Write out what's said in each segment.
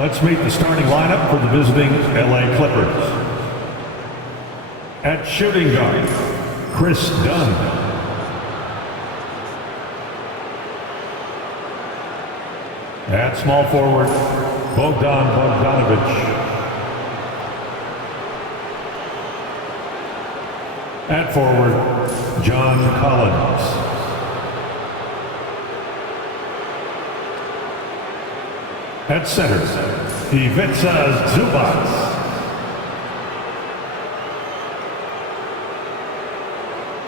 Let's meet the starting lineup for the visiting LA Clippers. At shooting guard, Chris Dunn. At small forward, Bogdan Bogdanovic. At forward, John Collins. At center, Ivica Zubac.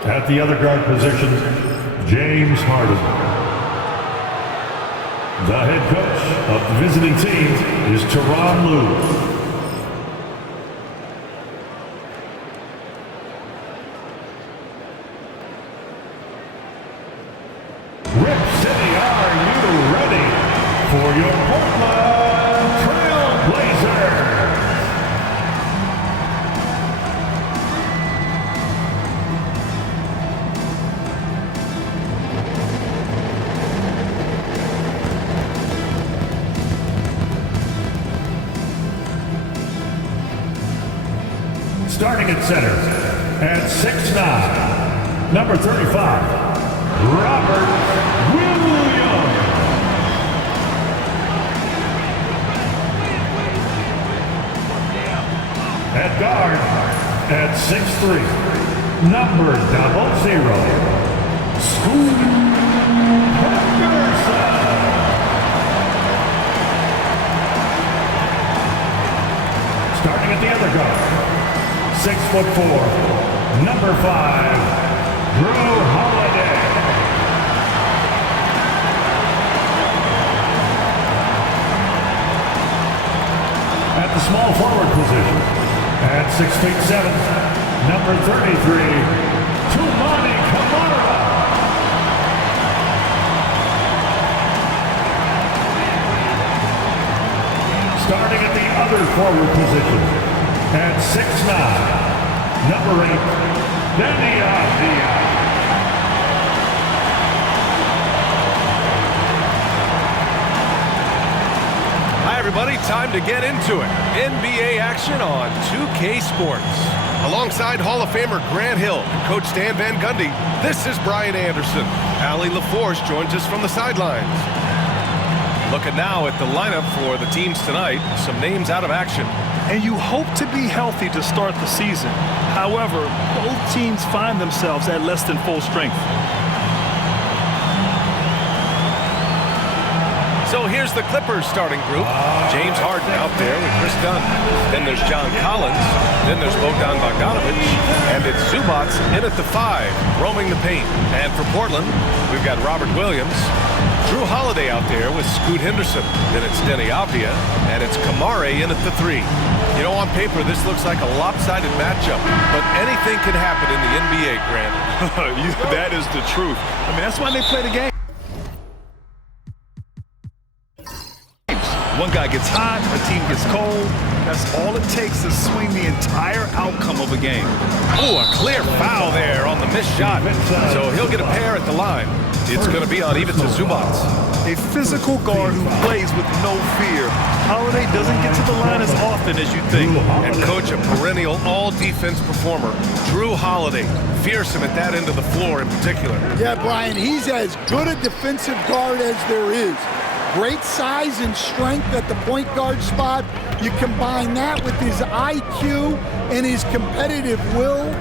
At the other guard position, James Harden. The head coach of the visiting team is Tyronn Lue. Rip City, are you ready for your Portland Trail Blazers? Starting at center, at 6'9", number 35, Robert Williams. At guard, at 6'3", number 00, Scoot Henderson. Starting at the other guard, 6'4", number 5, Jrue Holiday. At the small forward position, at 6'7", number 33, Toumani Camara. Starting at the other forward position, at 6'9", number 8, Deni Avdija. Hi everybody, time to get into it. NBA action on 2K Sports. Alongside Hall of Famer Grant Hill and Coach Stan Van Gundy, this is Brian Anderson. Allie LaForce joins us from the sidelines. Looking now at the lineup for the teams tonight, some names out of action. And you hope to be healthy to start the season. However, both teams find themselves at less than full strength. So here's the Clippers starting group. James Harden out there with Chris Dunn. Then there's John Collins. Then there's Bogdan Bogdanovic. And it's Zubac in at the 5, roaming the paint. And for Portland, we've got Robert Williams. Jrue Holiday out there with Scoot Henderson. Then it's Deni Avdija. And it's Camara in at the 3. You know, on paper, this looks like a lopsided matchup. But anything can happen in the NBA, Grant. That is the truth. I mean, that's why they play the game. One guy gets hot, a team gets cold. That's all it takes to swing the entire outcome of a game. Oh, a clear foul there on the missed shot. So he'll get a pair at the line. It's going to be on Ivica Zubac. A physical guard who plays with no fear. Holiday doesn't get to the line as often as you think. And coach, a perennial all-defense performer, Jrue Holiday. Fearsome at that end of the floor in particular. Yeah, Brian, he's as good a defensive guard as there is. Great size and strength at the point guard spot. You combine that with his IQ and his competitive will,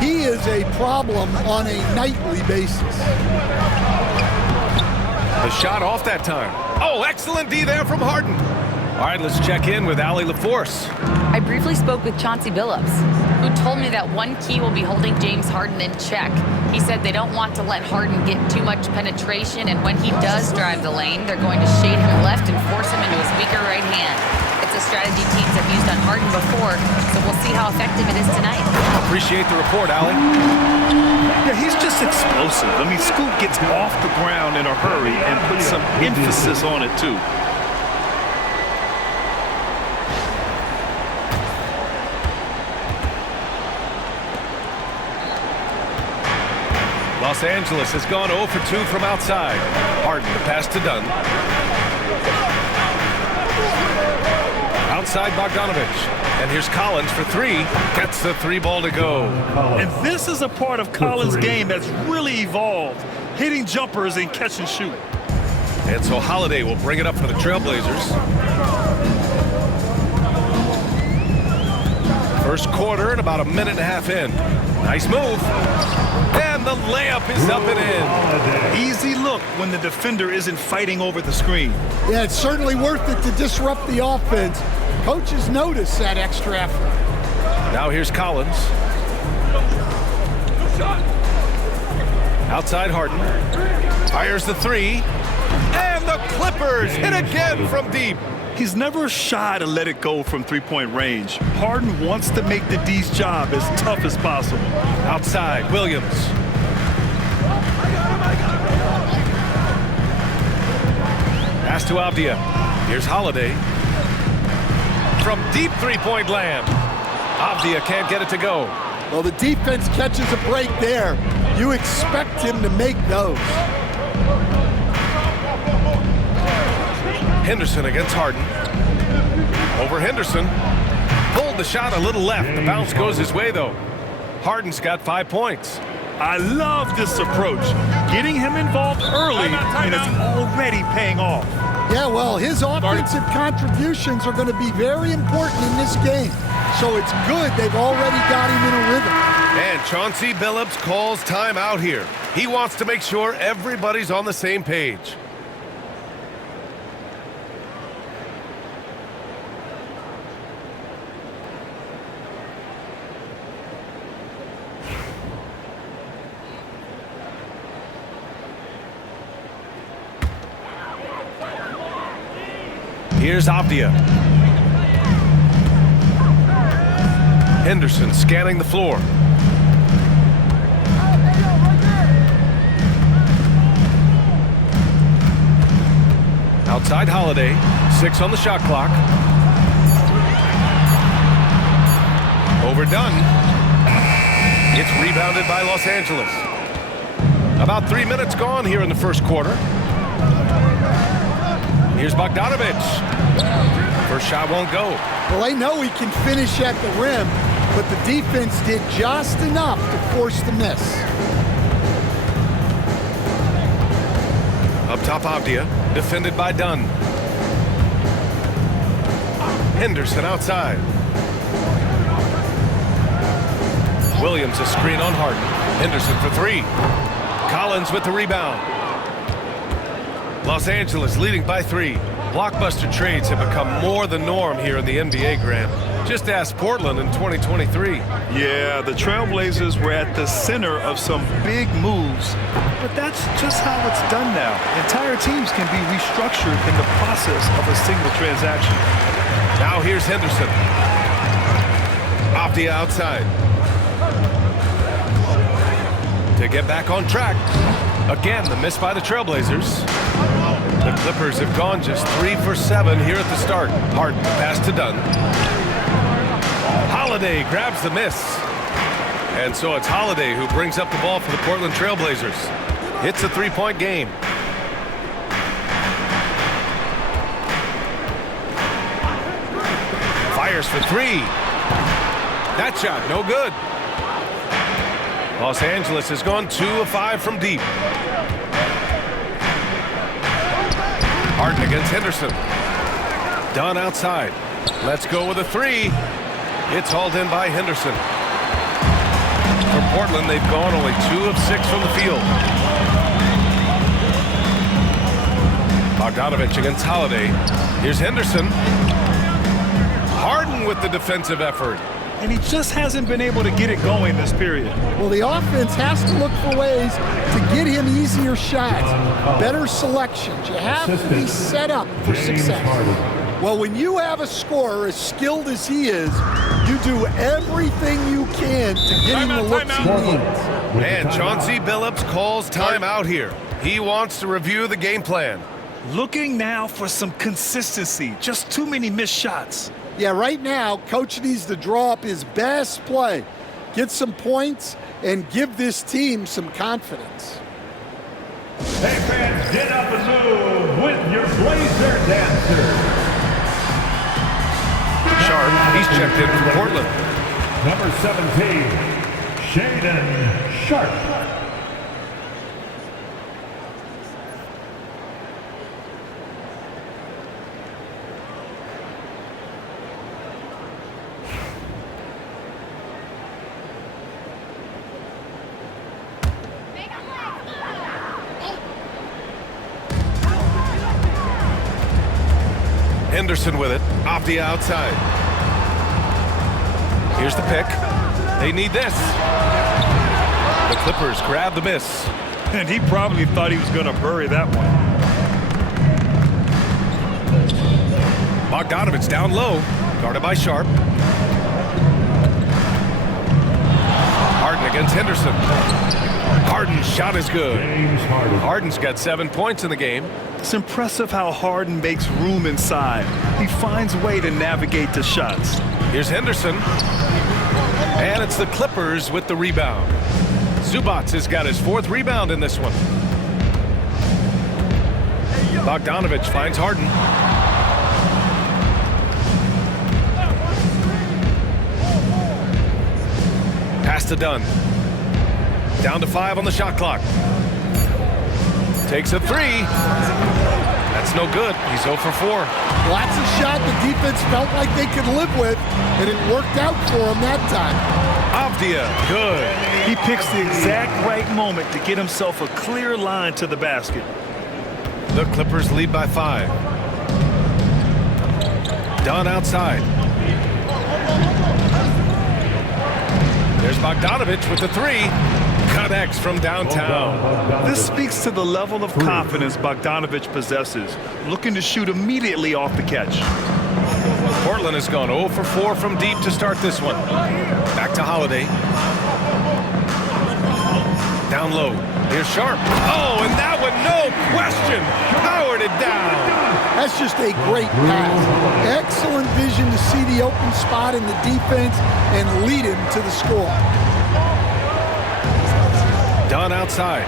he is a problem on a nightly basis. The shot off that time. Oh, excellent D there from Harden. All right, let's check in with Allie LaForce. I briefly spoke with Chauncey Billups, who told me that one key will be holding James Harden in check. He said they don't want to let Harden get too much penetration, and when he does drive the lane, they're going to shade him left and force him into his weaker right hand. It's a strategy teams have used on Harden before, so we'll see how effective it is tonight. Appreciate the report, Allie. Yeah, he's just explosive. I mean, Scoot gets off the ground in a hurry and puts some emphasis on it, too. Los Angeles has gone 0 for 2 from outside. Harden, the pass to Dunn. outside Bogdanovich. And here's Collins for three. Gets the three ball to go. And this is a part of Collins' game that's really evolved, hitting jumpers and catch and shoot. And so Holiday will bring it up for the Trailblazers. First quarter and about a minute and a half in. Nice move. And the layup is up and in. Easy look when the defender isn't fighting over the screen. Yeah, it's certainly worth it to disrupt the offense. Coaches notice that extra effort. Now here's Collins. Outside Harden. Fires the three. And the Clippers hit again from deep. He's never shy to let it go from three-point range. Harden wants to make the D's job as tough as possible. Outside, Williams. Pass to Avdia. Here's Holiday. From deep three-point land. Avdia can't get it to go. Well, the defense catches a break there. You expect him to make those. Henderson against Harden. Over Henderson. Pulled the shot a little left. The bounce goes his way, though. Harden's got 5 points. I love this approach. Getting him involved early, and it's already paying off. Yeah, well, his offensive contributions are going to be very important in this game. So it's good they've already got him in a rhythm. And Chauncey Billups calls timeout here. He wants to make sure everybody's on the same page. Here's Avdia. Henderson scanning the floor. Outside Holiday. 6 on the shot clock. Overdone. It's rebounded by Los Angeles. About 3 minutes gone here in the first quarter. Here's Bogdanovich. First shot won't go. Well, they know he can finish at the rim, but the defense did just enough to force the miss. Up top, Avdia, defended by Dunn. Henderson outside. Williams a screen on Harden. Henderson for three. Collins with the rebound. Los Angeles leading by 3. Blockbuster trades have become more the norm here in the NBA, Grant. Just ask Portland in 2023. Yeah, the Trailblazers were at the center of some big moves, but that's just how it's done now. Entire teams can be restructured in the process of a single transaction. Now here's Henderson. Avdia outside. To get back on track. Again, the miss by the Trailblazers. The Clippers have gone just 3 for 7 here at the start. Harden pass to Dunn. Holiday grabs the miss. And so it's Holiday who brings up the ball for the Portland Trailblazers. It's a three-point game. Fires for 3. That shot, no good. Los Angeles has gone 2 of 5 from deep. Harden against Henderson. Dunn outside. Let's go with a 3. It's hauled in by Henderson. For Portland, they've gone only 2 of 6 from the field. Bogdanovich against Holiday. Here's Henderson. Harden with the defensive effort. And he just hasn't been able to get it going this period. Well, the offense has to look for ways to get him easier shots, better selections. You have to be set up for success. Well, when you have a scorer as skilled as he is, you do everything you can to get him the looks he needs. And Chauncey Billups calls timeout here. He wants to review the game plan. Looking now for some consistency. Just too many missed shots. Yeah, right now, Coach needs to draw up his best play, get some points, and give this team some confidence. Hey fans, get up and move with your Blazer dancers. Sharp, he's checked in for Portland. Number 17, Shaden Sharp. Henderson with it, off the outside. Here's the pick. They need this. The Clippers grab the miss. And he probably thought he was going to bury that one. Bogdanovich down low, guarded by Sharp. Harden against Henderson. Harden's shot is good. James Harden. Harden's got 7 points in the game. It's impressive how Harden makes room inside. He finds a way to navigate the shots. Here's Henderson. And it's the Clippers with the rebound. Zubac has got his 4th rebound in this one. Bogdanovich finds Harden. Pass to Dunn. Down to 5 on the shot clock. Takes a 3. That's no good. He's 0 for 4. Well, that's a shot the defense felt like they could live with, and it worked out for him that time. Avdia, good. He picks the exact right moment to get himself a clear line to the basket. The Clippers lead by 5. Dunn outside. There's Bogdanovich with the 3. Connects from downtown. This speaks to the level of confidence Bogdanovich possesses, looking to shoot immediately off the catch. Portland has gone 0 for 4 from deep to start this one. Back to Holiday. Down low. Here's Sharp. Oh, and that one, no question, powered it down. That's just a great pass. Excellent vision to see the open spot in the defense and lead him to the score. Dunn outside.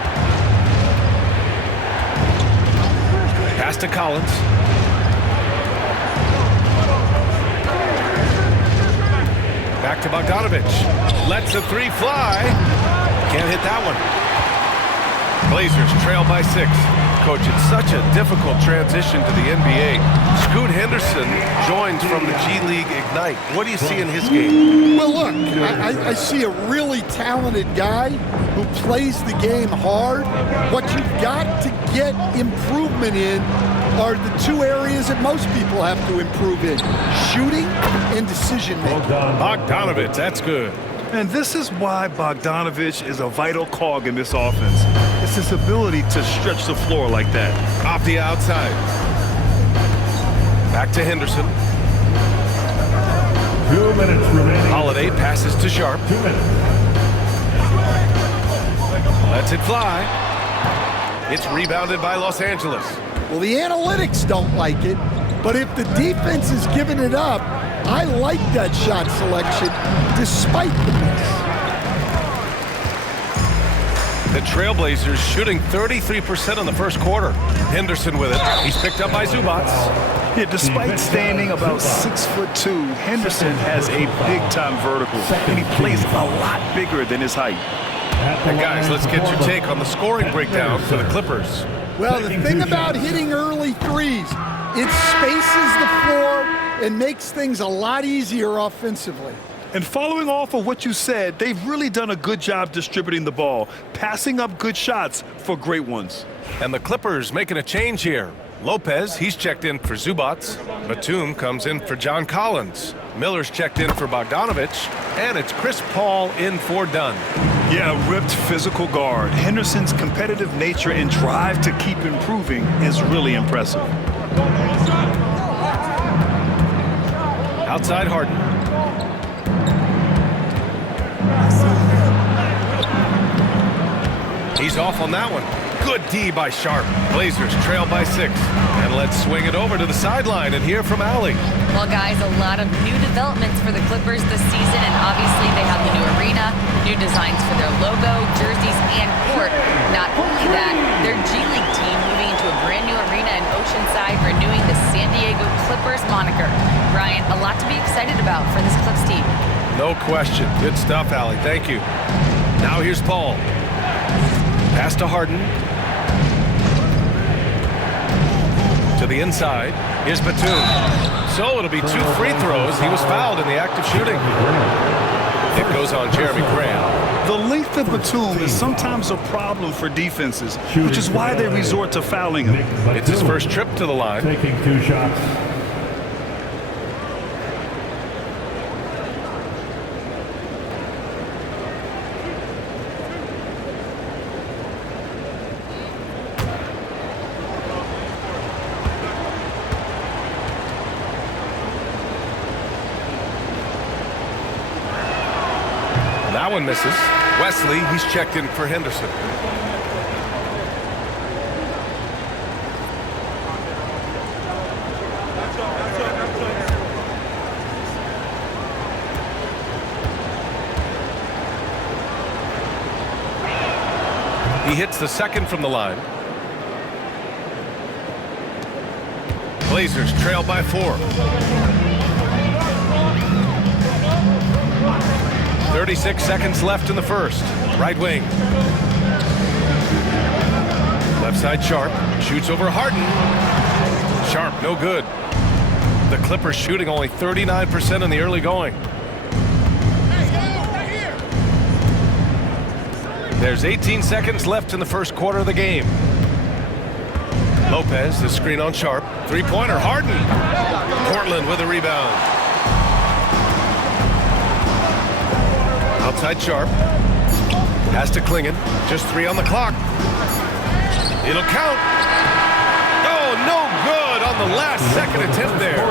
Pass to Collins. Back to Bogdanovich. Lets the 3 fly. Can't hit that one. Blazers trail by 6. Coach, it's such a difficult transition to the NBA. Scoot Henderson joins from the G League Ignite. What do you see in his game? Well, look, I see a really talented guy who plays the game hard. What you've got to get improvement in are the 2 areas that most people have to improve in: shooting and decision-making. Bogdanovich, that's good. And this is why Bogdanovich is a vital cog in this offense. It's his ability to stretch the floor like that. Off the outside. Back to Henderson. 2 minutes remaining. Holiday passes to Sharp. 2 minutes. Lets it fly. It's rebounded by Los Angeles. Well, the analytics don't like it, but if the defense is giving it up, I like that shot selection despite the miss. The Trailblazers shooting 33% in the first quarter. Henderson with it. He's picked up by Zubac. Yeah, despite standing about 6'2", Henderson has a big-time vertical, and he plays a lot bigger than his height. And guys, let's get your take on the scoring breakdown for the Clippers. Well, the thing about hitting early threes, it spaces the floor and makes things a lot easier offensively. And following off of what you said, they've really done a good job distributing the ball, passing up good shots for great ones. And the Clippers making a change here. Lopez, he's checked in for Zubac. Batum comes in for John Collins. Miller's checked in for Bogdanovich. And it's Chris Paul in for Dunn. Yeah, ripped physical guard. Henderson's competitive nature and drive to keep improving is really impressive. Outside Harden. He's off on that one. Good D by Sharp. Blazers trail by 6. And let's swing it over to the sideline and hear from Allie. Well, guys, a lot of new developments for the Clippers this season, and obviously they have the new arena, new designs for their logo, jerseys, and court. Not only that, their G League team moving to a brand new arena in Oceanside, renewing the San Diego Clippers moniker. Brian, a lot to be excited about for this Clips team. No question. Good stuff, Allie. Thank you. Now here's Paul. Pass to Harden. To the inside. Here's Batum. So it'll be 2 free throws. He was fouled in the act of shooting. It goes on Jeremy Graham. The length of Batum is sometimes a problem for defenses, which is why they resort to fouling him. It's his first trip to the line. Taking 2 shots. That one misses. Wesley, he's checked in for Henderson. He hits the second from the line. Blazers trail by 4. 36 seconds left in the first. Right wing. Left side Sharp. Shoots over Harden. Sharp, no good. The Clippers shooting only 39% in the early going. There's 18 seconds left in the first quarter of the game. Lopez, the screen on Sharp. Three-pointer, Harden. Portland with a rebound. Outside Sharp. Pass to Klingon. Just 3 on the clock. It'll count. Oh, no good on the last second attempt there.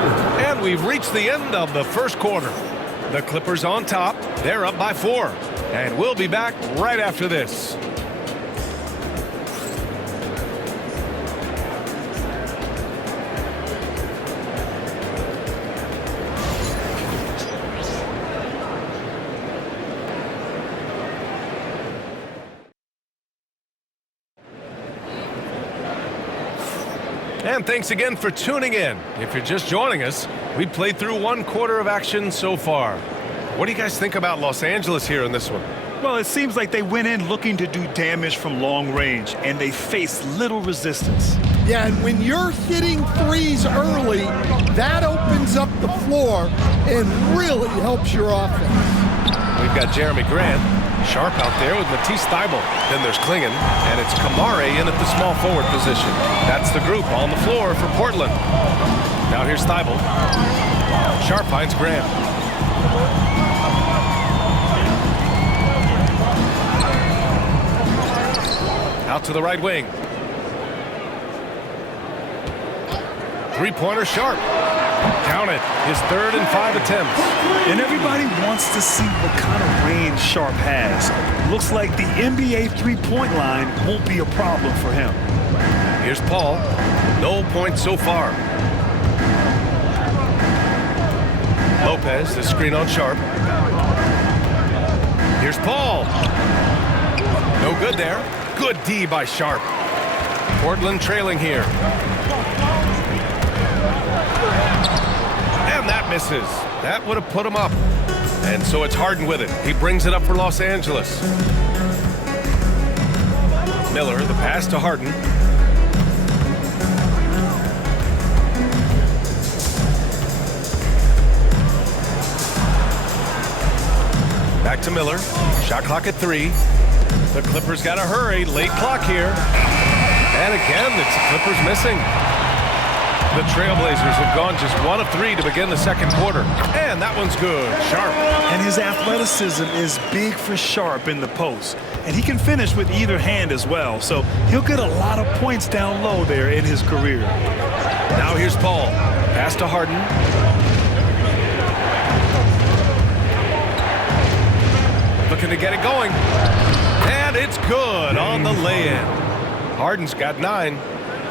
And we've reached the end of the first quarter. The Clippers on top. They're up by 4. And we'll be back right after this. And thanks again for tuning in. If you're just joining us, we played through 1 quarter of action so far. What do you guys think about Los Angeles here in this one? Well, it seems like they went in looking to do damage from long range, and they faced little resistance. Yeah, and when you're hitting threes early, that opens up the floor and really helps your offense. We've got Jeremy Grant, Sharp out there with Matisse Thybulle. Then there's Klingon, and it's Kamare in at the small forward position. That's the group on the floor for Portland. Now here's Thybulle. Sharp finds Grant. Out to the right wing. Three-pointer Sharp. Count it. His 3rd and 5 attempts. And everybody wants to see what kind of range Sharp has. Looks like the NBA three-point line won't be a problem for him. Here's Paul. No points so far. Lopez, the screen on Sharp. Here's Paul. No good there. Good D by Sharp. Portland trailing here. And that misses. That would have put him up. And so it's Harden with it. He brings it up for Los Angeles. Miller, the pass to Harden. Back to Miller. Shot clock at 3. The Clippers got to hurry. Late clock here. And again, it's the Clippers missing. The Trailblazers have gone just 1 of 3 to begin the second quarter. And that one's good. Sharp. And his athleticism is big for Sharp in the post. And he can finish with either hand as well. So he'll get a lot of points down low there in his career. Now here's Paul. Pass to Harden. Looking to get it going. And it's good on the lay-in. Harden's got 9.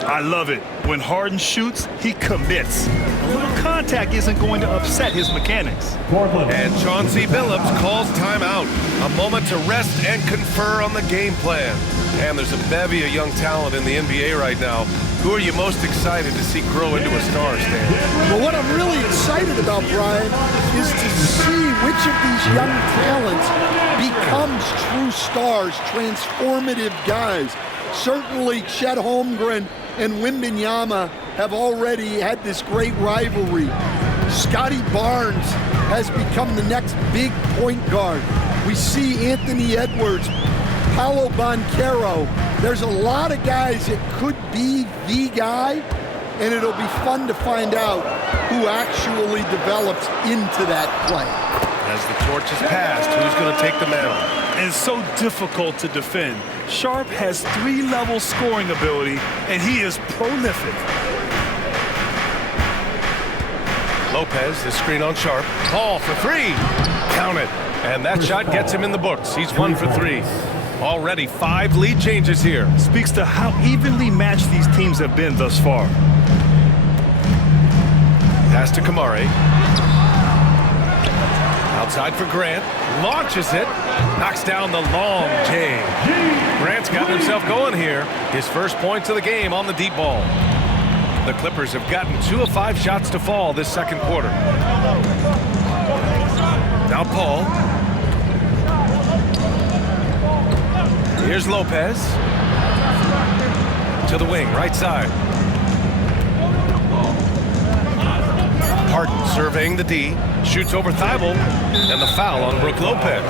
I love it. When Harden shoots, he commits. A little contact isn't going to upset his mechanics. Portland. And Chauncey Billups calls timeout. A moment to rest and confer on the game plan. And there's a bevy of young talent in the NBA right now. Who are you most excited to see grow into a star, Stan? Well, what I'm really excited about, Brian, is to see which of these young talents becomes true stars, transformative guys. Certainly, Chet Holmgren and Wembanyama have already had this great rivalry. Scotty Barnes has become the next big point guard. We see Anthony Edwards, Paolo Banchero. There's a lot of guys that could be the guy, and it'll be fun to find out who actually develops into that play. As the torch is passed, who's going to take the mantle? And so difficult to defend. Sharp has 3-level scoring ability, and he is prolific. Lopez, the screen on Sharp. Paul for 3. Count it. And that shot gets him in the books. He's 1 for 3. Already 5 lead changes here. Speaks to how evenly matched these teams have been thus far. Pass to Kamari. Outside for Grant. Launches it. Knocks down the long J. Grant's got himself going here. His first points of the game on the deep ball. The Clippers have gotten 2 of 5 shots to fall this second quarter. Now Paul. Here's Lopez. To the wing, right side. Harden surveying the D. Shoots over Thibault. And the foul on Brook Lopez.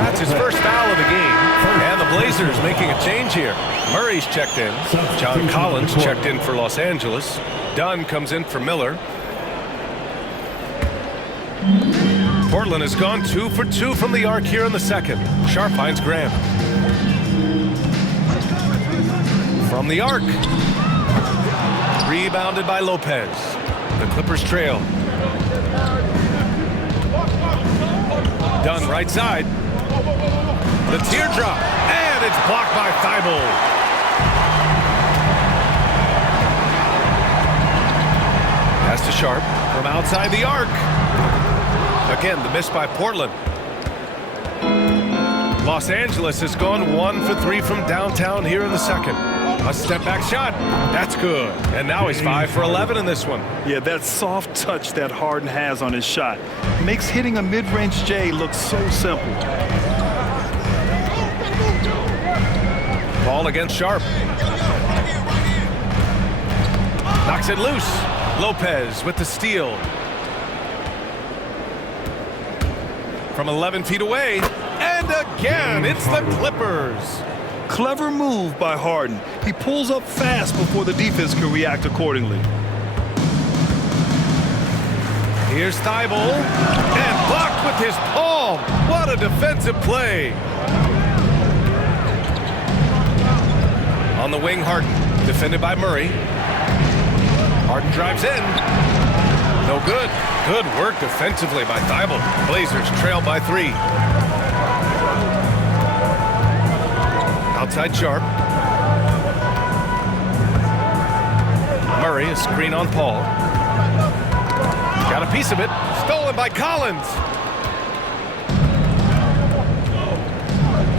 That's his first foul of the game. And the Blazers making a change here. Murray's checked in. John Collins checked in for Los Angeles. Dunn comes in for Miller. Portland has gone 2 for 2 from the arc here in the second. Sharp finds Graham. From the arc. Rebounded by Lopez. The Clippers trail. Dunn right side. The teardrop. And it's blocked by Thibault. Pass to Sharp from outside the arc. Again, the miss by Portland. Los Angeles has gone 1 for 3 from downtown here in the second. A step back shot. That's good. And now he's 5 for 11 in this one. Yeah, that soft touch that Harden has on his shot makes hitting a mid-range J look so simple. Ball against Sharp. Knocks it loose. Lopez with the steal. From 11 feet away. And again, it's the Clippers. Clever move by Harden. He pulls up fast before the defense can react accordingly. Here's Thibault. And blocked with his palm. What a defensive play. On the wing, Harden. Defended by Murray. Harden drives in. No good. Good work defensively by Thibault. Blazers trail by 3. Outside Sharp. Murray, a screen on Paul. Got a piece of it. Stolen by Collins.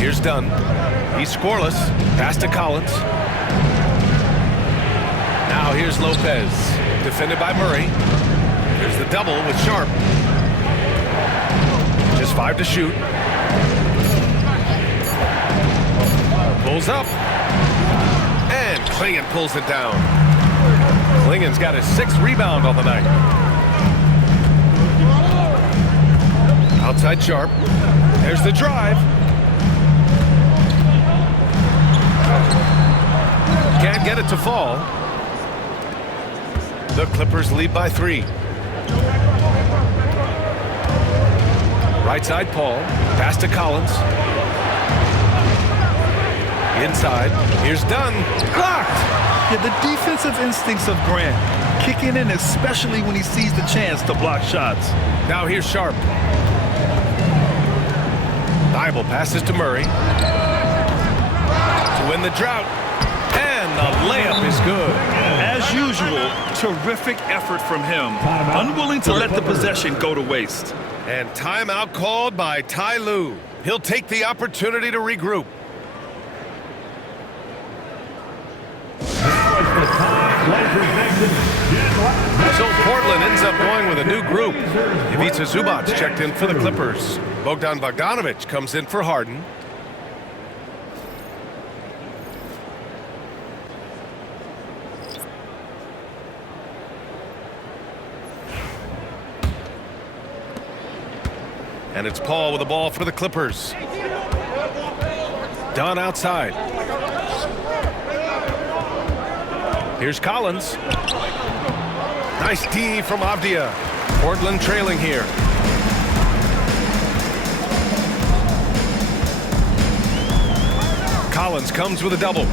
Here's Dunn. He's scoreless. Pass to Collins. Now here's Lopez. Defended by Murray. Here's the double with Sharp. Just 5 to shoot. Pulls up. And Klingon pulls it down. Klingon's got his 6th rebound on the night. Outside Sharp. There's the drive. Can't get it to fall. The Clippers lead by 3. Right side Paul. Pass to Collins. Inside. Here's Dunn. Blocked. Yeah, the defensive instincts of Grant kicking in, especially when he sees the chance to block shots. Now here's Sharp. Thibault passes to Murray. To win the drought. And the layup is good. As usual, terrific effort from him. Unwilling to let the possession go to waste. And timeout called by Ty Lue. He'll take the opportunity to regroup. So Portland ends up going with a new group. Ivica Zubac checked in for the Clippers. Bogdan Bogdanovic comes in for Harden. And it's Paul with the ball for the Clippers. Dunn outside. Here's Collins. Nice D from Avdia. Portland trailing here. Collins comes with a double.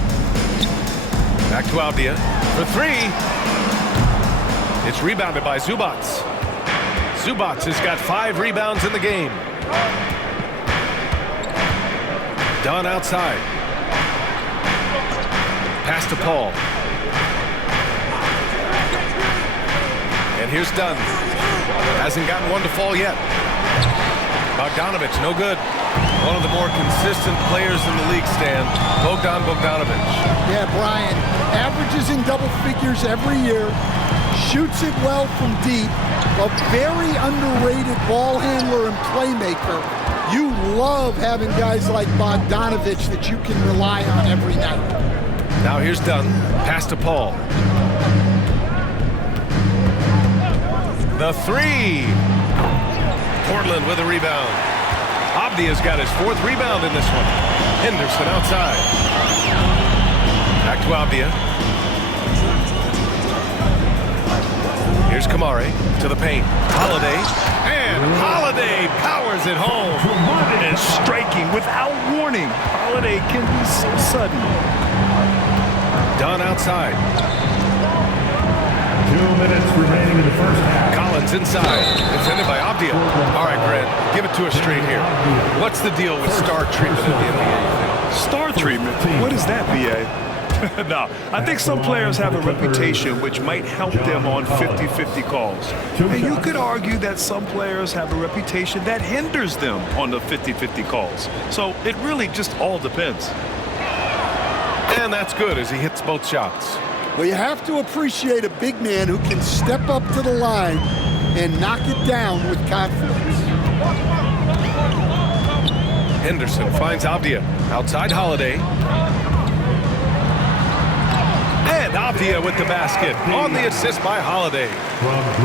Back to Avdia for three. It's rebounded by Zubac. Zubac has got 5 rebounds in the game. Dunn outside. Pass to Paul. And here's Dunn. Hasn't gotten one to fall yet. Bogdanovic, no good. One of the more consistent players in the league, Stan. Bogdan Bogdanovic. Yeah, Brian. Averages in double figures every year. Shoots it well from deep. A very underrated ball handler and playmaker. You love having guys like Bogdanovic that you can rely on every night. Now here's Dunn. Pass to Paul. The three. Portland with a rebound. Avdia's got his 4th rebound in this one. Henderson outside. Back to Avdia. Here's Kamari to the paint. Holiday. And Holiday powers it home. And striking without warning. Holiday can be so sudden. Dunn outside. 2 minutes remaining in the first half. Collins inside. Defended by Avdia. All right, Grant, give it to us straight here. What's the deal with star treatment in the NBA? Star treatment? What is that, B.A.? No, I think some players have a reputation which might help them on 50-50 calls. And you could argue that some players have a reputation that hinders them on the 50-50 calls. So it really just all depends. And that's good as he hits both shots. Well, you have to appreciate a big man who can step up to the line and knock it down with confidence. Henderson finds Avdia. Outside Holiday. And Avdia with the basket. On the assist by Holiday.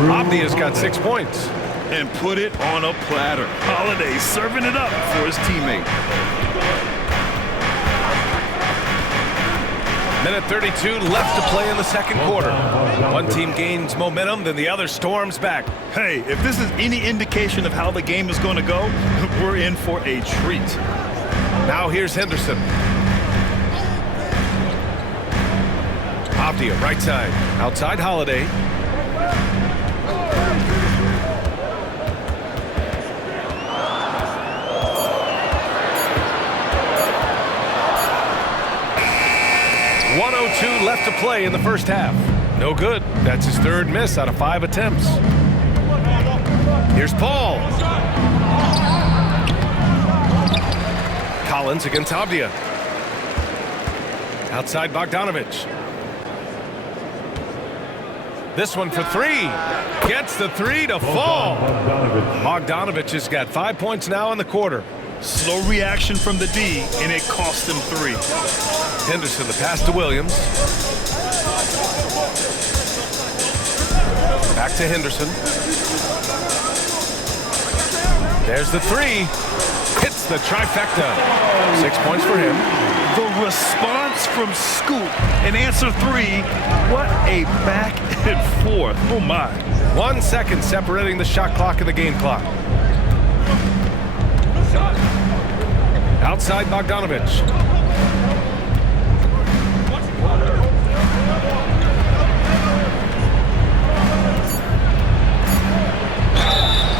Avdia's got 6 points. And put it on a platter. Holiday serving it up for his teammate. Minute 32 left to play in the second quarter. One team gains momentum, then the other storms back. Hey, if this is any indication of how the game is going to go, we're in for a treat. Now here's Henderson. Avdia, right side. Outside Holiday. .102 left to play in the first half. No good. That's his 3rd miss out of 5 attempts. Here's Paul. Collins against Avdia. Outside Bogdanovic. This one for 3. Gets the 3 to fall. Bogdanovic has got 5 points now in the quarter. Slow reaction from the D, and it cost him 3. Henderson, the pass to Williams. Back to Henderson. There's the 3. Hits the trifecta. 6 points for him. The response from Scoop in answer 3. What a back and forth. Oh, my. 1 second separating the shot clock and the game clock. Outside Bogdanovic.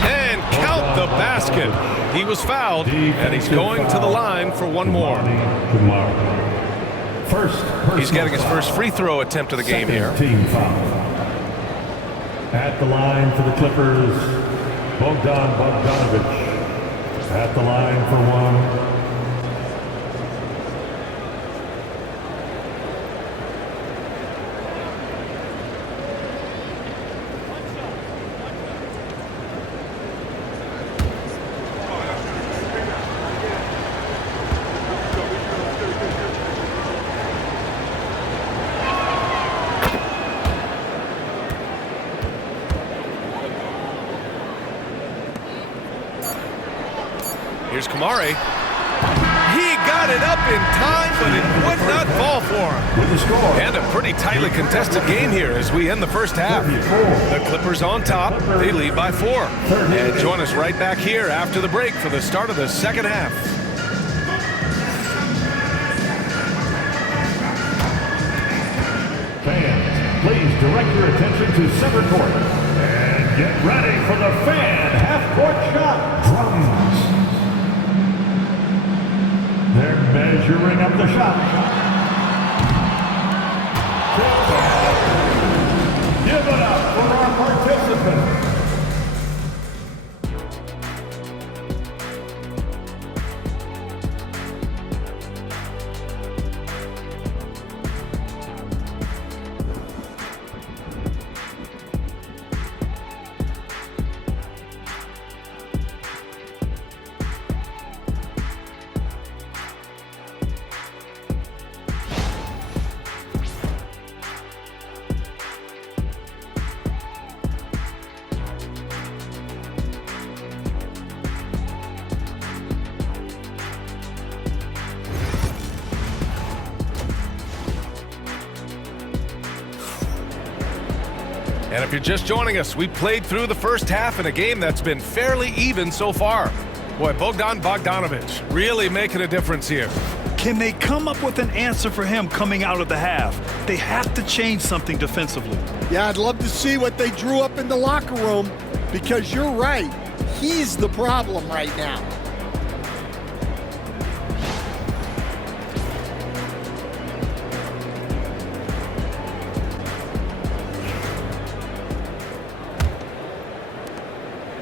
And count the basket. He was fouled, and he's going to the line for one more. He's getting his first free throw attempt of the game here. Team foul. At the line for the Clippers, Bogdan Bogdanovic. At the line for one. Here's Kamare. He got it up in time, but it would not fall for him. With the score. And a pretty tightly contested game here as we end the first half. The Clippers on top. They lead by 4. And join us right back here after the break for the start of the second half. Fans, please direct your attention to center court. And get ready for the fan half-court shot. Drums. They're measuring up the shot. Give it up for our participants. And if you're just joining us, we played through the first half in a game that's been fairly even so far. Boy, Bogdan Bogdanović really making a difference here. Can they come up with an answer for him coming out of the half? They have to change something defensively. Yeah, I'd love to see what they drew up in the locker room, because you're right. He's the problem right now.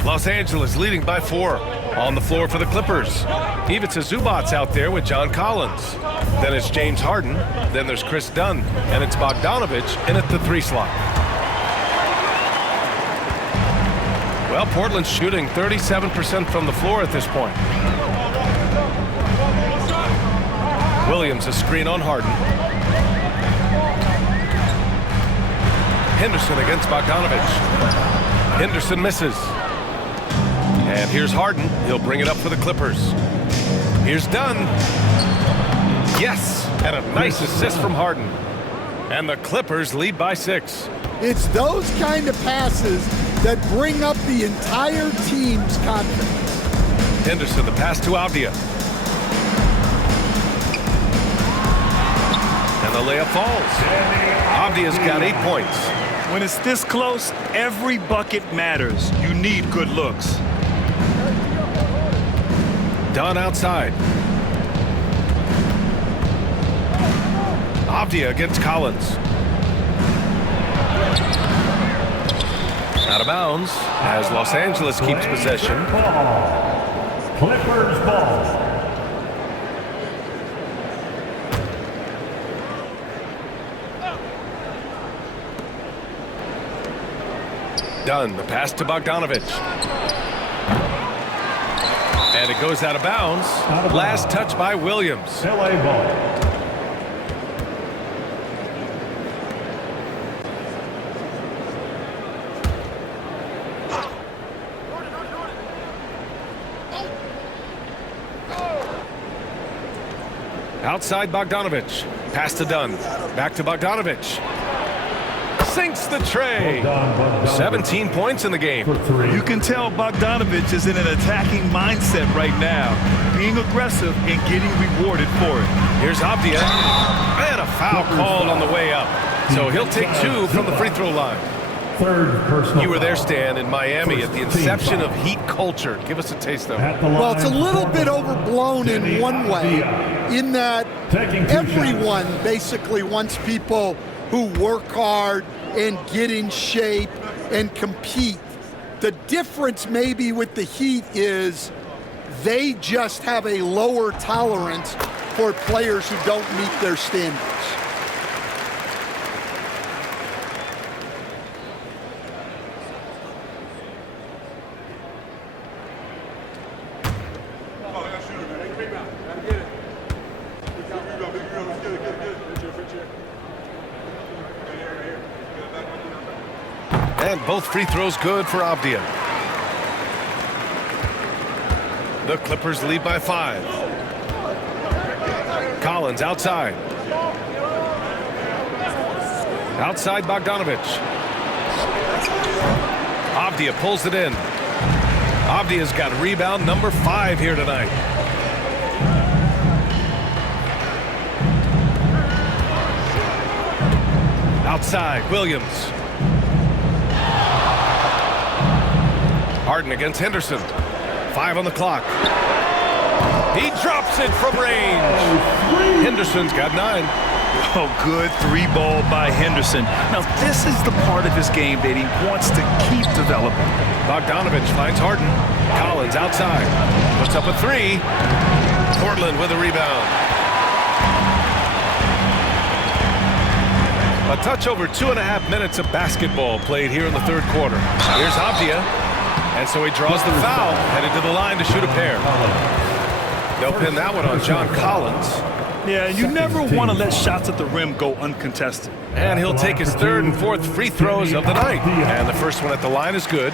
Los Angeles leading by 4. On the floor for the Clippers. Ivica Zubac's out there with John Collins. Then it's James Harden. Then there's Chris Dunn. And it's Bogdanović in at the 3 slot. Well, Portland's shooting 37% from the floor at this point. Williams a screen on Harden. Henderson against Bogdanović. Henderson misses. And here's Harden. He'll bring it up for the Clippers. Here's Dunn. Yes, and a nice assist from Harden. And the Clippers lead by 6. It's those kind of passes that bring up the entire team's confidence. Henderson, the pass to Avdia. And the layup falls. Avdia's got 8 points. When it's this close, every bucket matters. You need good looks. Dunn outside. Avdia against Collins. Out of bounds as Los Angeles keeps possession. Ball. Clippers ball. Dunn, the pass to Bogdanović. And it goes out of bounds. Last touch by Williams. LA ball. Outside Bogdanović. Pass to Dunn. Back to Bogdanović. Sinks the tray. 17 points in the game. You can tell Bogdanović is in an attacking mindset right now, being aggressive and getting rewarded for it. Here's Avdia. And a foul called on the way up. So he'll take 2 from the free throw line. Third personal. You were there, Stan, in Miami at the inception of Heat culture. Give us a taste of it. Well, it's a little bit overblown in one way, in that everyone basically wants people who work hard and get in shape and compete. The difference maybe with the Heat is they just have a lower tolerance for players who don't meet their standards. And both free throws good for Avdia. The Clippers lead by 5. Collins outside. Outside Bogdanovic. Avdija pulls it in. Avdija's got rebound number 5 here tonight. Outside, Williams. Harden against Henderson. 5 on the clock. He drops it from range. Henderson's got 9. Oh, good 3-ball by Henderson. Now, this is the part of his game that he wants to keep developing. Bogdanovic finds Harden. Collins outside. Puts up a 3. Portland with a rebound. A touch over 2.5 minutes of basketball played here in the third quarter. Here's Avdija. And so he draws the foul, headed to the line to shoot a pair. They'll pin that one on John Collins. Yeah, you never want to let shots at the rim go uncontested. And he'll take his 3rd and 4th free throws of the night. And the first one at the line is good.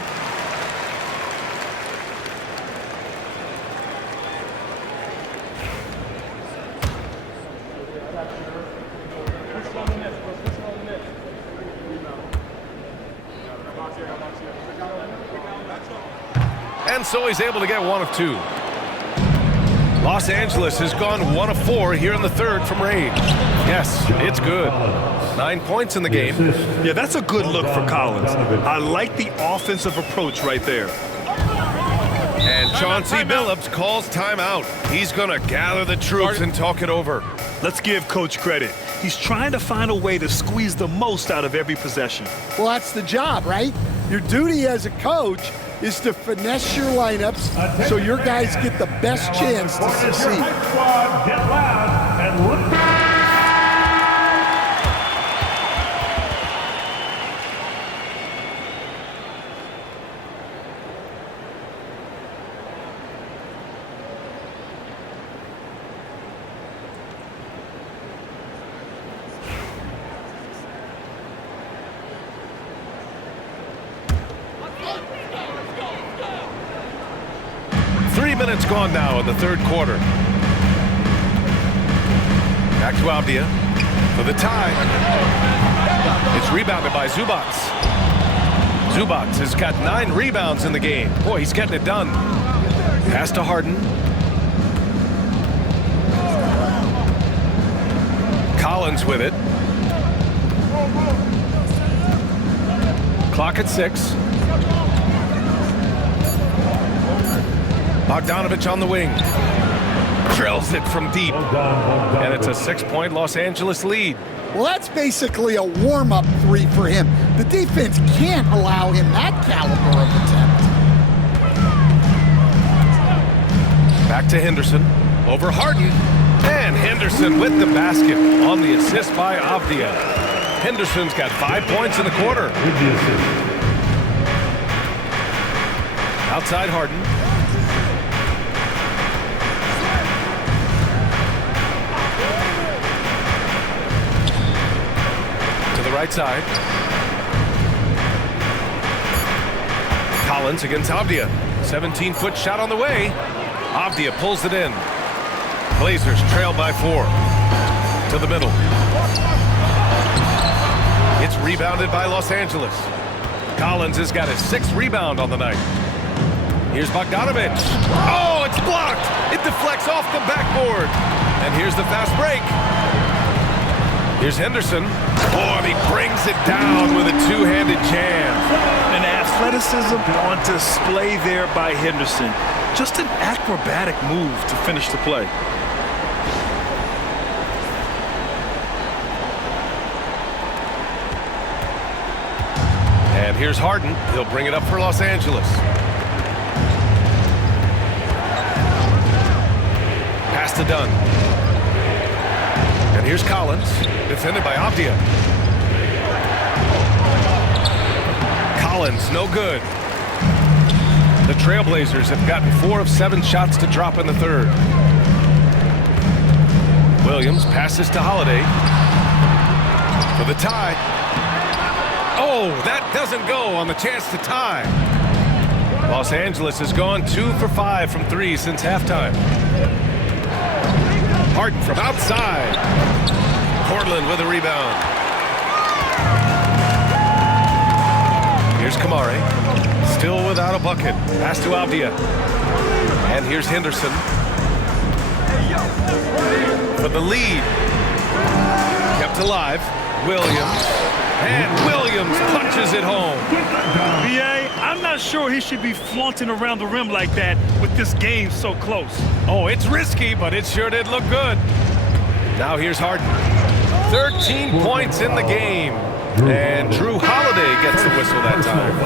And so he's able to get 1 of 2. Los Angeles has gone 1 of 4 here in the third from range. Yes, it's good. 9 points in the game. Yeah, that's a good look for Collins. I like the offensive approach right there. And Chauncey Billups calls timeout. He's going to gather the troops and talk it over. Let's give Coach credit. He's trying to find a way to squeeze the most out of every possession. Well, that's the job, right? Your duty as a coach is to finesse your lineups so your guys get the best chance to succeed. Get loud and look. Minutes gone now in the third quarter. Back to Avdija for the tie. It's rebounded by Zubac. Zubac has got 9 rebounds in the game. Boy, he's getting it done. Pass to Harden. Collins with it. Clock at 6. Bogdanovic on the wing. Drills it from deep. And it's a 6-point Los Angeles lead. Well, that's basically a warm-up 3 for him. The defense can't allow him that caliber of attempt. Back to Henderson. Over Harden. And Henderson with the basket on the assist by Avdija. Henderson's got 5 points in the quarter. Outside Harden. Right side. Collins against Avdija. 17-foot shot on the way. Avdija pulls it in. Blazers trail by 4. To the middle. It's rebounded by Los Angeles. Collins has got his 6th rebound on the night. Here's Bogdanovic. Oh, it's blocked. It deflects off the backboard. And here's the fast break. Here's Henderson. Oh, and he brings it down with a 2-handed jam. An athleticism on display there by Henderson. Just an acrobatic move to finish the play. And here's Harden. He'll bring it up for Los Angeles. Pass to Dunn. And here's Collins, defended by Avdija. Collins, no good. The Trailblazers have gotten 4 of 7 shots to drop in the third. Williams passes to Holiday for the tie. Oh, that doesn't go on the chance to tie. Los Angeles has gone 2 for 5 from 3 since halftime. Harden from outside. Portland with a rebound. Here's Kamari. Still without a bucket. Pass to Avdia. And here's Henderson. For the lead. Kept alive. Williams. And Williams punches it home. B.A., I'm not sure he should be flaunting around the rim like that with this game so close. Oh, it's risky, but it sure did look good. Now here's Harden. 13 points in the game. And Drew Holiday gets the whistle that time.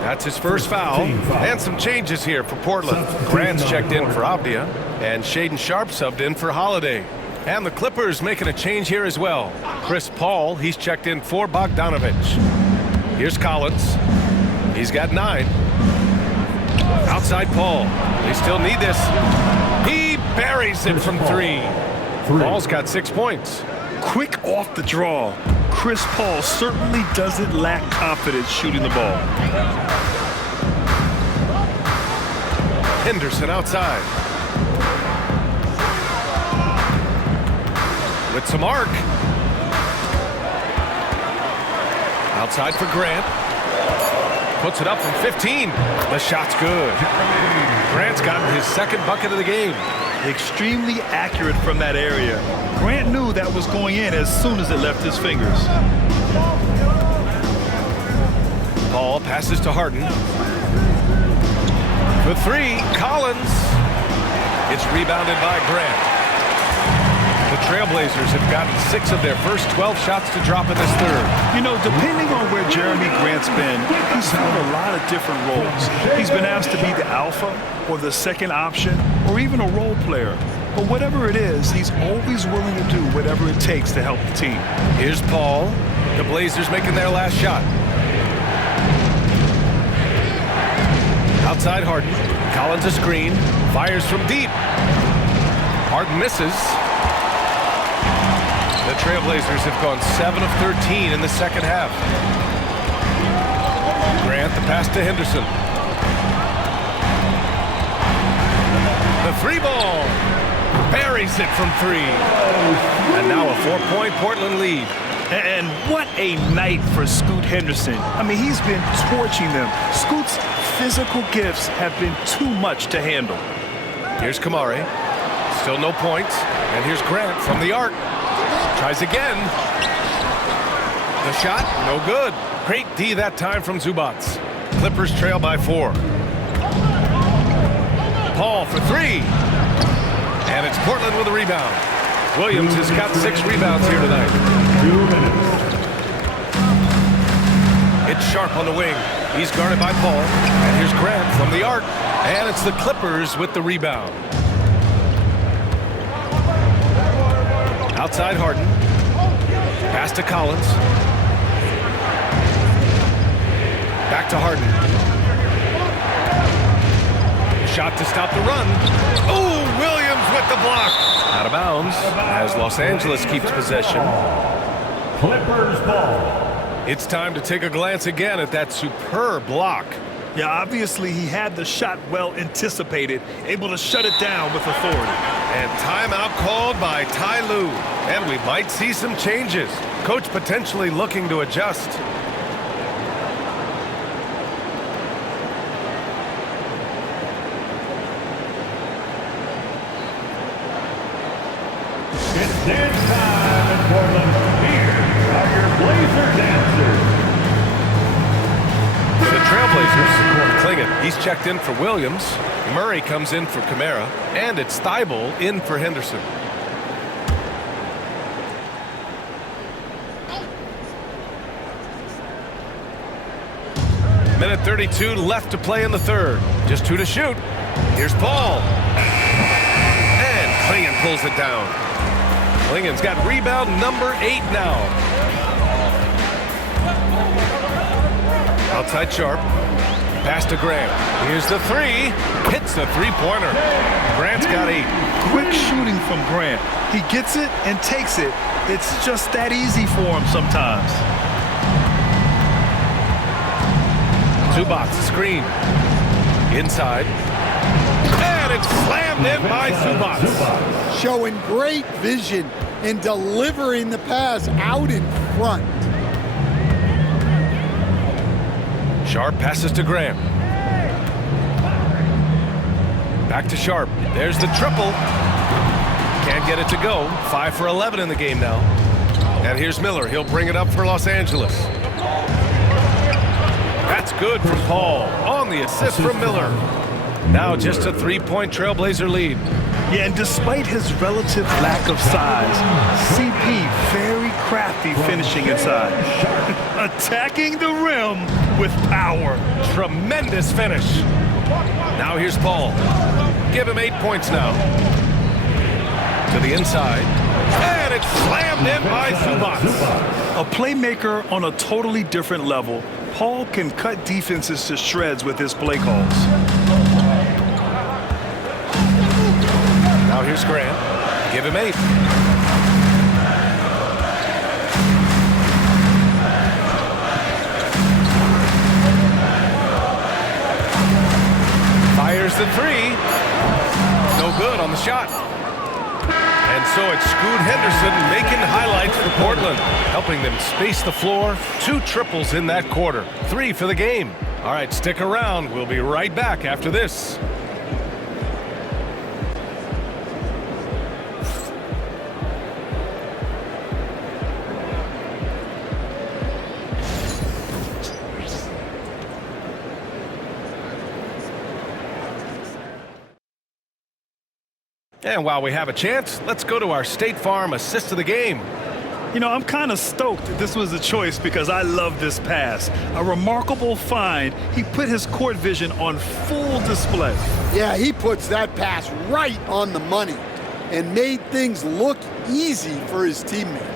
That's his first foul. And some changes here for Portland. Grant's checked in for Avdia. And Shaedon Sharpe subbed in for Holiday. And the Clippers making a change here as well. Chris Paul, he's checked in for Bogdanovic. Here's Collins. He's got 9. Outside Paul. They still need this. He buries it from 3. Paul's got 6 points. Quick off the draw. Chris Paul certainly doesn't lack confidence shooting the ball. Henderson outside. With some arc. Outside for Grant. Puts it up from 15. The shot's good. Grant's gotten his second bucket of the game. Extremely accurate from that area. Grant knew that was going in as soon as it left his fingers. Paul passes to Harden. For 3, Collins. It's rebounded by Grant. The Trailblazers have gotten 6 of their first 12 shots to drop in this third. You know, depending on where Jeremy Grant's been, he's held a lot of different roles. He's been asked to be the alpha or the second option or even a role player. But whatever it is, he's always willing to do whatever it takes to help the team. Here's Paul. The Blazers making their last shot. Outside Harden. Collins a screen. Fires from deep. Harden misses. The Trailblazers have gone 7 of 13 in the second half. Grant the pass to Henderson. The 3-ball. Buries it from 3. And now a 4-point Portland lead. And what a night for Scoot Henderson. I mean, he's been torching them. Scoot's physical gifts have been too much to handle. Here's Kamari. Still no points. And here's Grant from the arc. Tries again. The shot, no good. Great D that time from Zubac. Clippers trail by 4. Paul for 3. And it's Portland with a rebound. Williams has got 6 rebounds here tonight. 2 minutes. It's Sharpe on the wing. He's guarded by Paul. And here's Grant from the arc. And it's the Clippers with the rebound. Outside Harden. Pass to Collins. Back to Harden. Shot to stop the run. Oh, Williams with the block. Out of bounds as Los Angeles keeps possession. Clippers ball. It's time to take a glance again at that superb block. Yeah, obviously he had the shot well anticipated, able to shut it down with authority. And timeout called by Ty Lue. And we might see some changes. Coach potentially looking to adjust. It's dance time in Portland. Here are your Blazer dancers. For the Trailblazers, Klingon, he's checked in for Williams. Murray comes in for Kamara. And it's Thibault in for Henderson. Minute 32 left to play in the third. Just 2 to shoot. Here's Paul. And Klingon pulls it down. Klingon's got rebound number 8 now. Outside Sharpe. Pass to Grant. Here's the 3. Hits the 3-pointer. Grant's got 8. Quick shooting from Grant. He gets it and takes it. It's just that easy for him sometimes. Zubac screen. Inside. And it's slammed in by Zubac. Showing great vision and delivering the pass out in front. Sharp passes to Graham. Back to Sharp. There's the triple. Can't get it to go. 5 for 11 in the game now. And here's Miller. He'll bring it up for Los Angeles. That's good from Paul on the assist from Miller. Now just a 3-point Trailblazer lead. Yeah, and despite his relative lack of size, CP very crafty finishing inside. Attacking the rim with power. Tremendous finish. Now here's Paul. Give him 8 points now. To the inside. And it's slammed in by Zubac. A playmaker on a totally different level, Paul can cut defenses to shreds with his play calls. Now here's Grant. Give him 8. Fires the 3. No good on the shot. And so it's Scoot Henderson making highlights for Portland, helping them space the floor. 2 triples in that quarter. 3 for the game. All right, stick around. We'll be right back after this. And while we have a chance, let's go to our State Farm assist of the game. You know, I'm kind of stoked that this was a choice because I love this pass. A remarkable find. He put his court vision on full display. Yeah, he puts that pass right on the money and made things look easy for his teammate.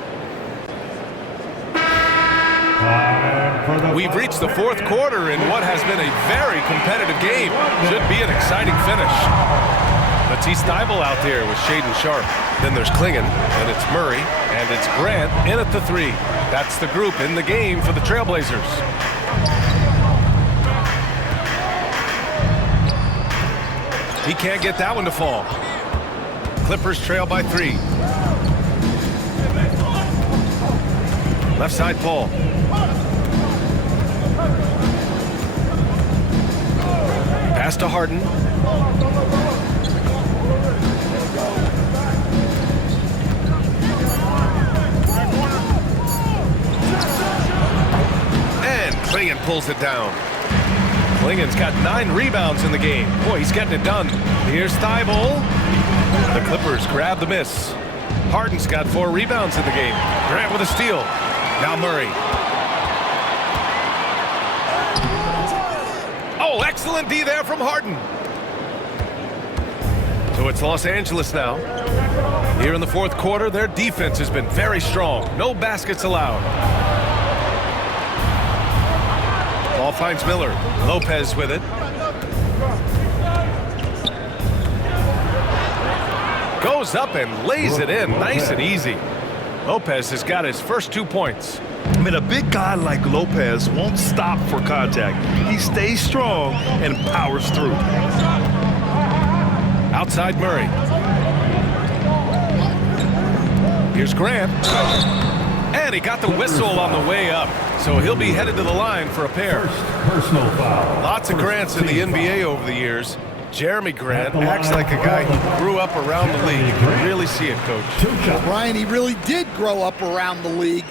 We've reached the 4th quarter in what has been a very competitive game. Should be an exciting finish. Matisse Thybulle out there with Shaedon Sharpe. Then there's Clingan, and it's Murray, and it's Grant in at the 3. That's the group in the game for the Trailblazers. He can't get that one to fall. Clippers trail by 3. Left side, Paul. Pass to Harden. And Clingan pulls it down. Clingan's got 9 rebounds in the game. Boy, he's getting it done. Here's Thybulle. The Clippers grab the miss. Harden's got 4 rebounds in the game. Grant with a steal. Now Murray. Oh, excellent D there from Harden. So it's Los Angeles now. Here in the 4th quarter, their defense has been very strong. No baskets allowed. Ball finds Miller. Lopez with it. Goes up and lays it in nice and easy. Lopez has got his first 2 points. I mean, a big guy like Lopez won't stop for contact. He stays strong and powers through. Outside Murray. Here's Grant. And he got the whistle on the way up. So he'll be headed to the line for a pair. Personal foul. Lots of Grants in the NBA over the years. Jeremy Grant acts like a guy who grew up around the league. You can really see it, Coach. Brian, he really did grow up around the league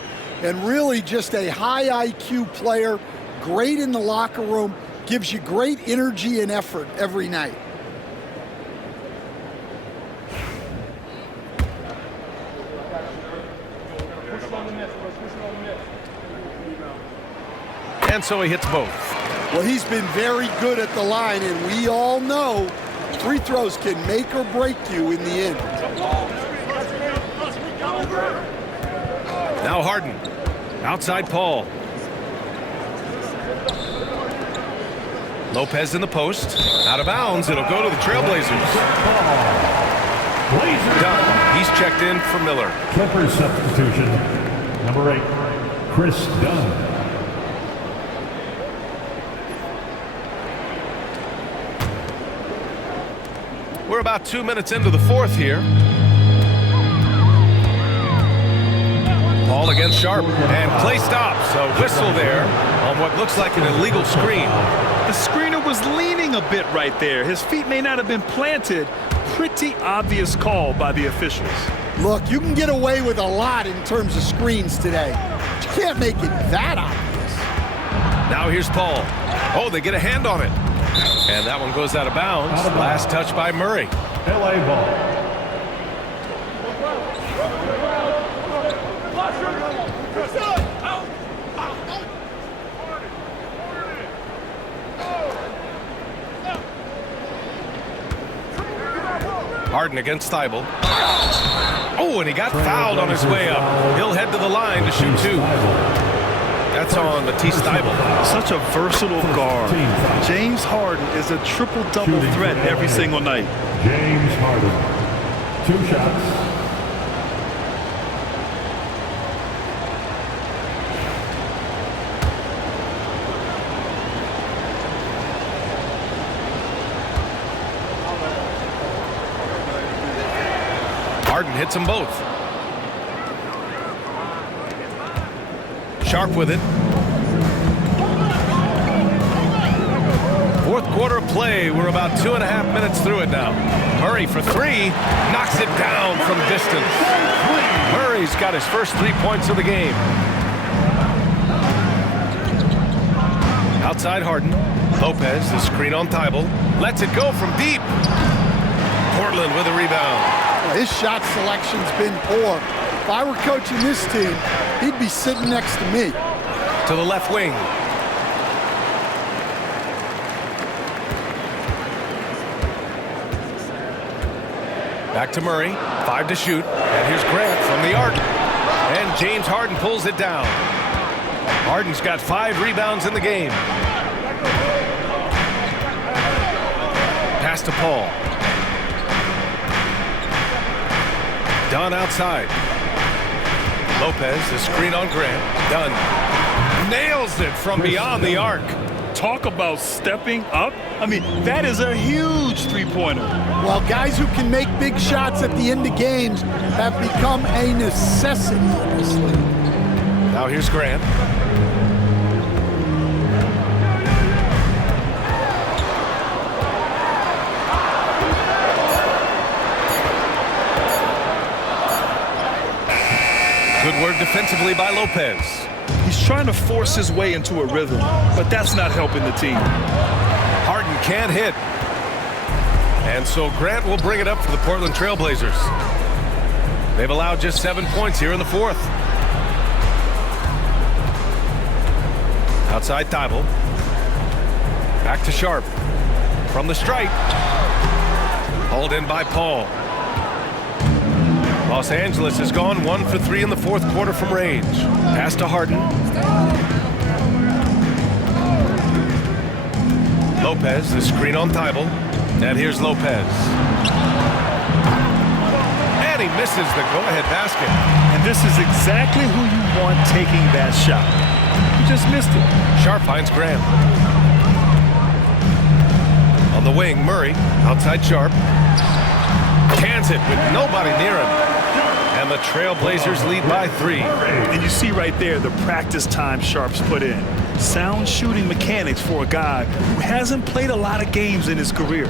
and really just a high IQ player, great in the locker room, gives you great energy and effort every night. And so he hits both. Well, he's been very good at the line, and we all know free throws can make or break you in the end. Now Harden. Outside Paul. Lopez in the post. Out of bounds. It'll go to the Trailblazers. Dunn. He's checked in for Miller. Clippers substitution. Number 8, Chris Dunn. We're about 2 minutes into the fourth here. Paul against Sharp, and play stops. A whistle there on what looks like an illegal screen. The screener was leaning a bit right there. His feet may not have been planted. Pretty obvious call by the officials. Look, you can get away with a lot in terms of screens today. But you can't make it that obvious. Now here's Paul. Oh, they get a hand on it. And that one goes out of bounds. Last touch by Murray. LA ball. Harden against Thibault. Oh, and he got fouled on his way up. He'll head to the line to shoot two. That's on Matisse Thibault. Such a versatile guard. James Harden is a triple-double threat every single night. James Harden. 2 shots. Harden hits them both. Sharp with it. Fourth quarter of play. We're about 2.5 minutes through it now. Murray for three. Knocks it down from distance. Murray's got his first 3 points of the game. Outside Harden. Lopez, the screen on Thibault. Lets it go from deep. Portland with a rebound. His shot selection's been poor. If I were coaching this team, he'd be sitting next to me. To the left wing. Back to Murray. 5 to shoot. And here's Grant from the arc. And James Harden pulls it down. Harden's got 5 rebounds in the game. Pass to Paul. Dunn outside. Lopez, the screen on Grant. Dunn nails it from beyond the arc. Talk about stepping up. I mean, that is a huge three-pointer. Well, guys who can make big shots at the end of games have become a necessity in this league. Now here's Grant. Good work defensively by Lopez. He's trying to force his way into a rhythm, but that's not helping the team. Harden can't hit. And so Grant will bring it up for the Portland Trail Blazers. They've allowed just 7 points here in the fourth. Outside Thibault. Back to Sharp. From the stripe. Hauled in by Paul. Los Angeles has gone 1 for 3 in the fourth quarter from range. Pass to Harden. Lopez, the screen on Thibault. And here's Lopez. And he misses the go-ahead basket. And this is exactly who you want taking that shot. You just missed it. Sharp finds Grant. On the wing, Murray. Outside Sharp. Cans it with nobody near him. And the Trailblazers lead by 3. And you see right there the practice time Sharp's put in. Sound shooting mechanics for a guy who hasn't played a lot of games in his career.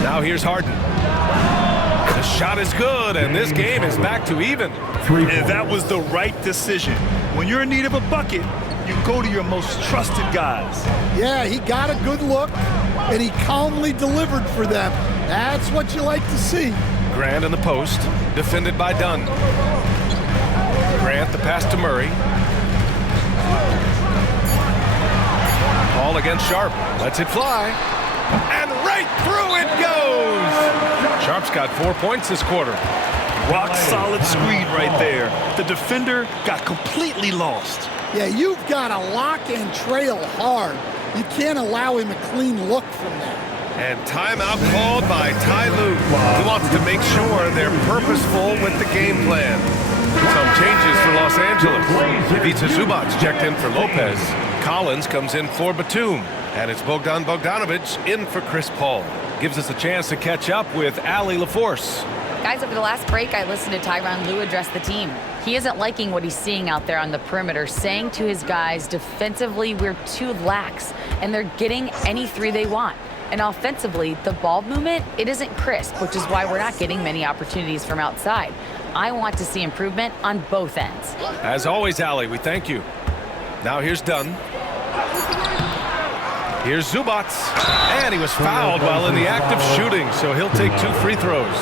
Now here's Harden. The shot is good, and this game is back to even. And that was the right decision. When you're in need of a bucket, you go to your most trusted guys. Yeah, he got a good look, and he calmly delivered for them. That's what you like to see. Grant in the post, defended by Dunn. Grant the pass to Murray. Paul against Sharp, lets it fly. And right through it goes! Sharp's got 4 points this quarter. Rock solid screen right there. The defender got completely lost. Yeah, you've got to lock and trail hard. You can't allow him a clean look from that. And timeout called by Ty Lue, who wants to make sure they're purposeful with the game plan. Some changes for Los Angeles. Ivica Zubac checked in for Lopez. Collins comes in for Batum. And it's Bogdan Bogdanovic in for Chris Paul. gives us a chance to catch up with Allie LaForce. Guys, over the last break, I listened to Tyronn Lue address the team. He isn't liking what he's seeing out there on the perimeter, saying to his guys, defensively, we're too lax, and they're getting any three they want. And offensively, the ball movement, it isn't crisp, which is why we're not getting many opportunities from outside. I want to see improvement on both ends. As always, Allie, we thank you. Now here's Dunn. Here's Zubac. And he was fouled while in the act of shooting, so he'll take 2 free throws.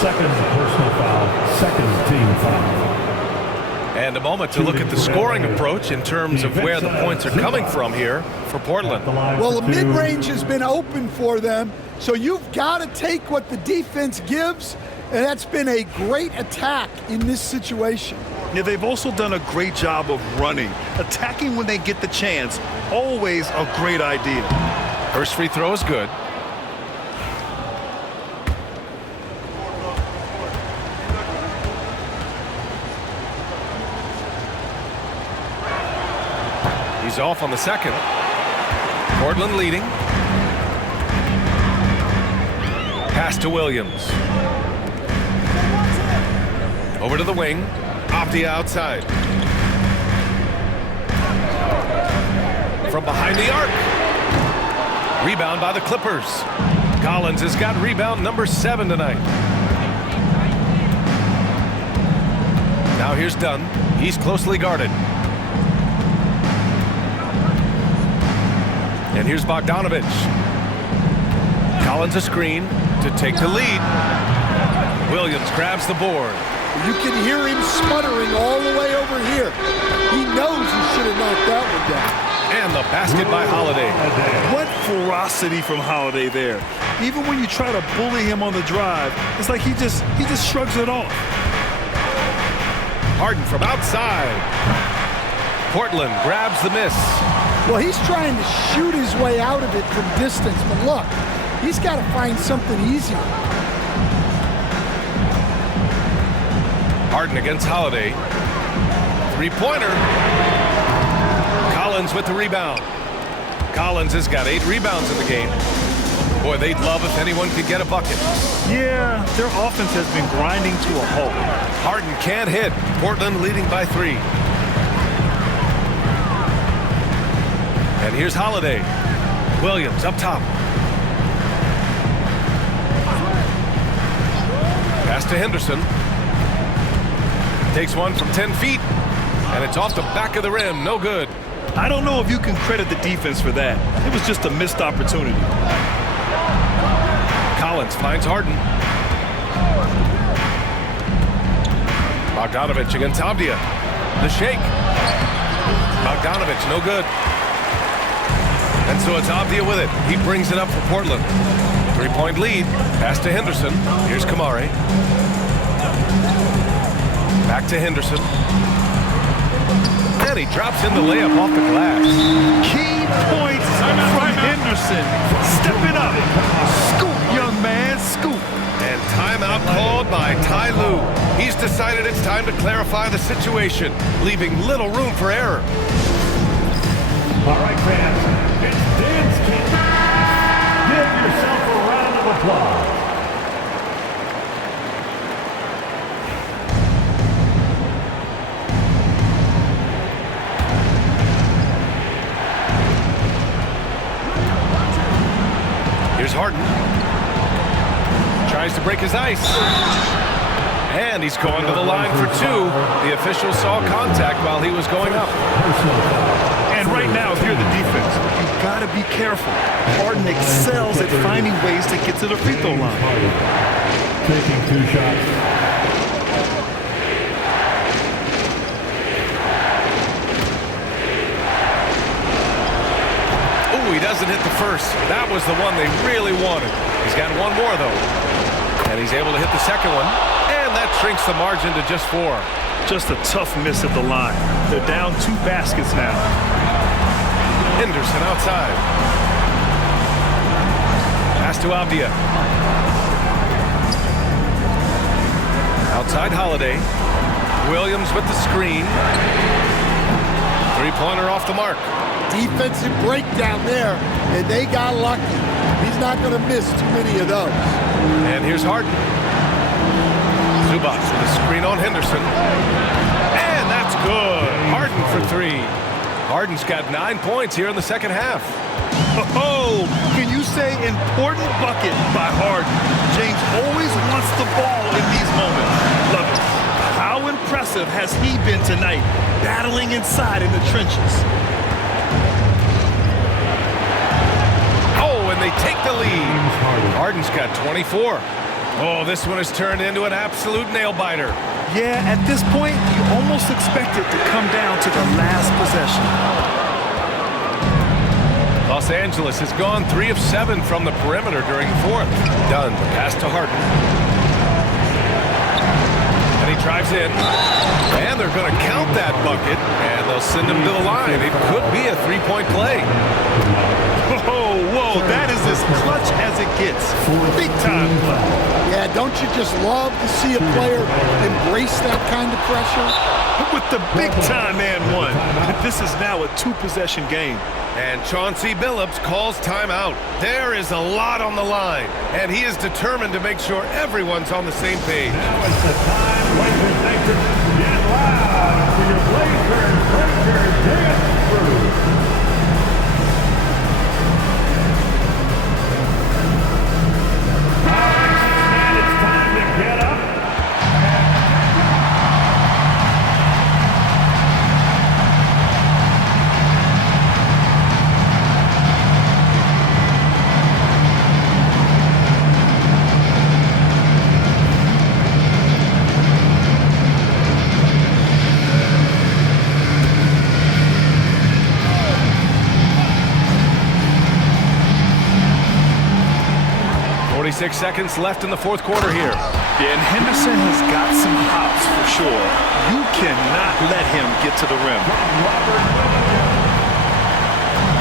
Second personal foul, second team foul. And a moment to look at the scoring approach in terms of where the points are coming from here for Portland. Well, the mid-range has been open for them, so you've got to take what the defense gives, and that's been a great attack in this situation. Yeah, they've also done a great job of running. Attacking when they get the chance, always a great idea. First free throw is good. He's off on the second. Portland leading. Pass to Williams. Over to the wing. Avdija outside. From behind the arc. Rebound by the Clippers. Collins has got rebound number 7 tonight. Now here's Dunn. He's closely guarded. And here's Bogdanovic. Collins a screen to take the lead. Williams grabs the board. You can hear him sputtering all the way over here. He knows he should have knocked that one down. And the basket by Holiday. What ferocity from Holiday there. Even when you try to bully him on the drive, it's like he just shrugs it off. Harden from outside. Portland grabs the miss. Well, he's trying to shoot his way out of it from distance, but look, he's got to find something easier. Harden against Holiday. Three-pointer. Collins with the rebound. Collins has got 8 rebounds in the game. Boy, they'd love if anyone could get a bucket. Yeah, their offense has been grinding to a halt. Harden can't hit. Portland leading by 3. And here's Holiday. Williams up top. Pass to Henderson. Takes one from 10 feet. And it's off the back of the rim. No good. I don't know if you can credit the defense for that. It was just a missed opportunity. Collins finds Harden. Bogdanovic against Avdija. The shake. Bogdanovic, no good. And so it's Avdija with it. He brings it up for Portland. 3-point lead. Pass to Henderson. Here's Kamari. Back to Henderson. And he drops in the layup off the glass. Key points from Henderson. Stepping up. Scoop, young man, scoop. And timeout called by Ty Lue. He's decided it's time to clarify the situation, leaving little room for error. All right, fans, it's Dan's King. Give yourself a round of applause. Here's Harden. Tries to break his ice. And he's going to the line for 2. The official saw contact while he was going up. And right now, if you're the defense, you've got to be careful. Harden excels at finding ways to get to the free throw line. Taking 2 shots. Ooh, he doesn't hit the first. That was the one they really wanted. He's got one more, though. And he's able to hit the second one. And that shrinks the margin to just 4. Just a tough miss at the line. They're down 2 baskets now. Henderson outside. Pass to Avdija. Outside Holiday. Williams with the screen. 3-pointer off the mark. Defensive breakdown there, and they got lucky. He's not going to miss too many of those. And here's Harden. Zubac with a screen on Henderson. And that's good. Harden for three. Harden's got 9 points here in the second half. Oh, can you say important bucket by Harden? James always wants the ball in these moments. Love it. How impressive has he been tonight, battling inside in the trenches? Oh, and they take the lead. Harden's got 24. Oh, this one has turned into an absolute nail-biter. Yeah, at this point, you almost expect it to come down to the last possession. Los Angeles has gone 3 of 7 from the perimeter during the fourth. Dunn, pass to Harden. And he drives in. And they're going to count that bucket, and they'll send him to the line. It could be a three-point play. Oh, whoa, that is as clutch as it gets. Big time play. Yeah, don't you just love to see a player embrace that kind of pressure? With the big-time and one. This is now a two-possession game. And Chauncey Billups calls timeout. There is a lot on the line, and he is determined to make sure everyone's on the same page. Now it's the time, Blazers Nation, get loud for your Blazers dance crew. And it's time to get up. Six seconds left in the fourth quarter here. Yeah, and Henderson has got some hops for sure. You cannot let him get to the rim.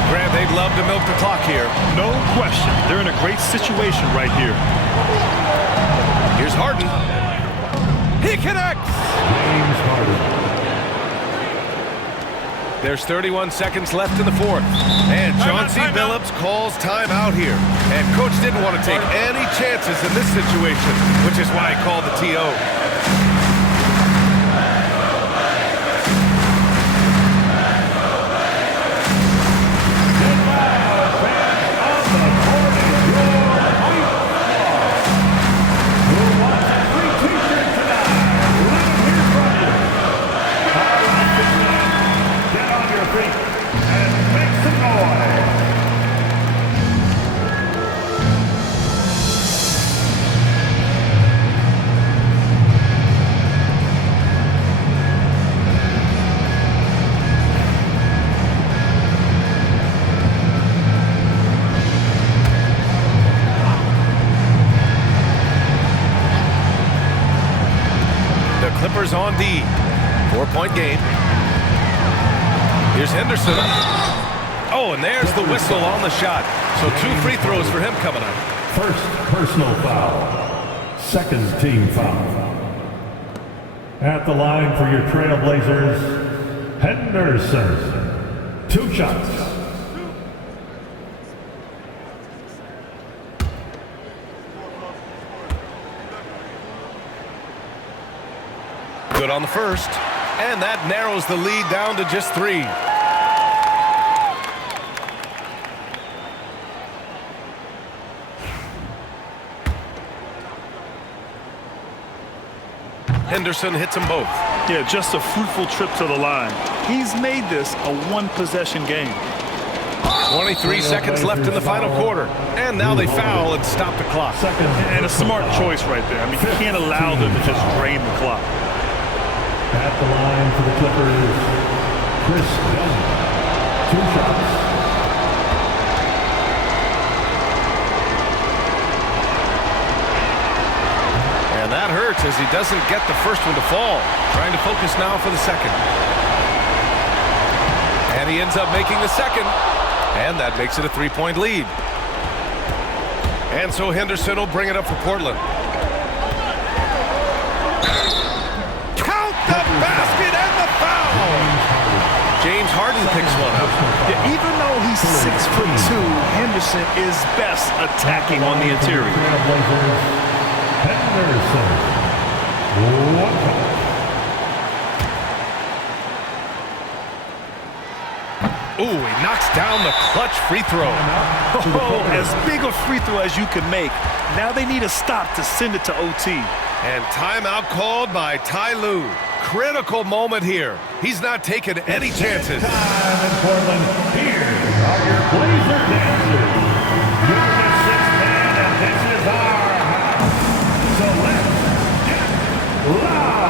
Grant, they'd love to milk the clock here. No question. They're in a great situation right here. Here's Harden. He connects. James Harden. There's 31 seconds left in the fourth. And Chauncey Billups calls timeout here. And coach didn't want to take any chances in this situation, which is why he called the TO. Clippers on D. 4-point game. Here's Henderson. Oh, and there's the whistle on the shot. So 2 free throws for him coming up. First personal foul. Second team foul. At the line for your Trailblazers, Henderson. 2 shots. Good on the first, and that narrows the lead down to just 3. Henderson hits them both. Yeah, just a fruitful trip to the line. He's made this a one-possession game. 23 seconds left in the final quarter. And now they foul and stop the clock. And a smart choice right there. I mean, you can't allow them to just drain the clock. At the line for the Clippers, Chris Dunn. 2 shots. And that hurts as he doesn't get the first one to fall. Trying to focus now for the second. And he ends up making the second. And that makes it a 3-point lead. And so Henderson will bring it up for Portland. Count the basket and the foul! James Harden picks one up. Yeah, even though he's 6'2", Henderson is best attacking on the interior. Henderson. Ooh, he knocks down the clutch free throw. Oh, as big a free throw as you can make. Now they need a stop to send it to OT. And timeout called by Ty Lue. Critical moment here. He's not taking any chances. Time in Portland. Here are your Blazer dancers. You're the sixth man, and this is our house. So let's get loud.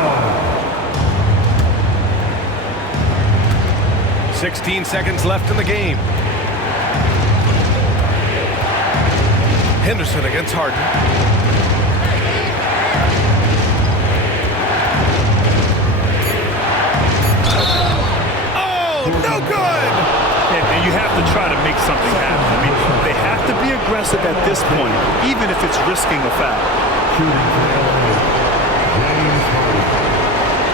16 seconds left in the game. Henderson against Harden. Oh, no good! And you have to try to make something happen. I mean, they have to be aggressive at this point, even if it's risking a foul. Shooting for LA. James Harden.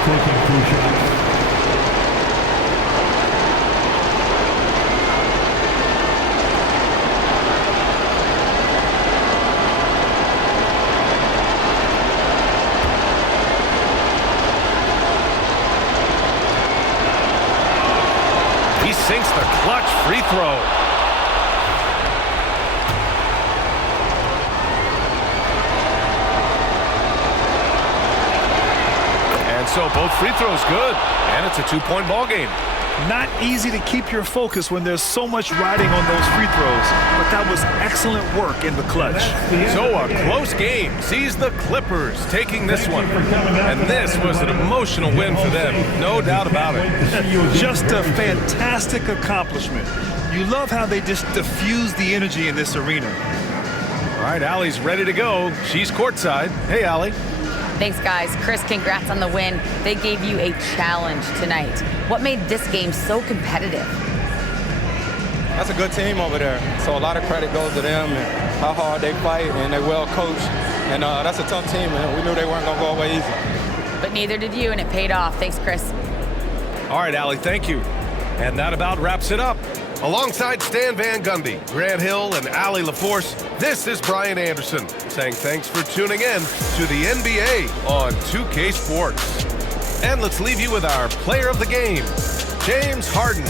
Taking 2 shots. He sinks the clutch free throw. And so both free throws good. And it's a 2-point ball game. Not easy to keep your focus when there's so much riding on those free throws, but that was excellent work in the clutch. So a close game sees the Clippers taking this one. And this was an emotional win for them, no doubt about it. Just a fantastic accomplishment. You love how they just diffuse the energy in this arena. All right, Allie's ready to go. She's courtside. Hey, Allie. Thanks, guys. Chris, congrats on the win. They gave you a challenge tonight. What made this game so competitive? That's a good team over there. So a lot of credit goes to them and how hard they fight, and they're well coached. And that's a tough team, and we knew they weren't going to go away easy. But neither did you, and it paid off. Thanks, Chris. All right, Allie, thank you. And that about wraps it up. Alongside Stan Van Gundy, Grant Hill, and Allie LaForce, this is Brian Anderson saying thanks for tuning in to the NBA on 2K Sports. And let's leave you with our player of the game, James Harden.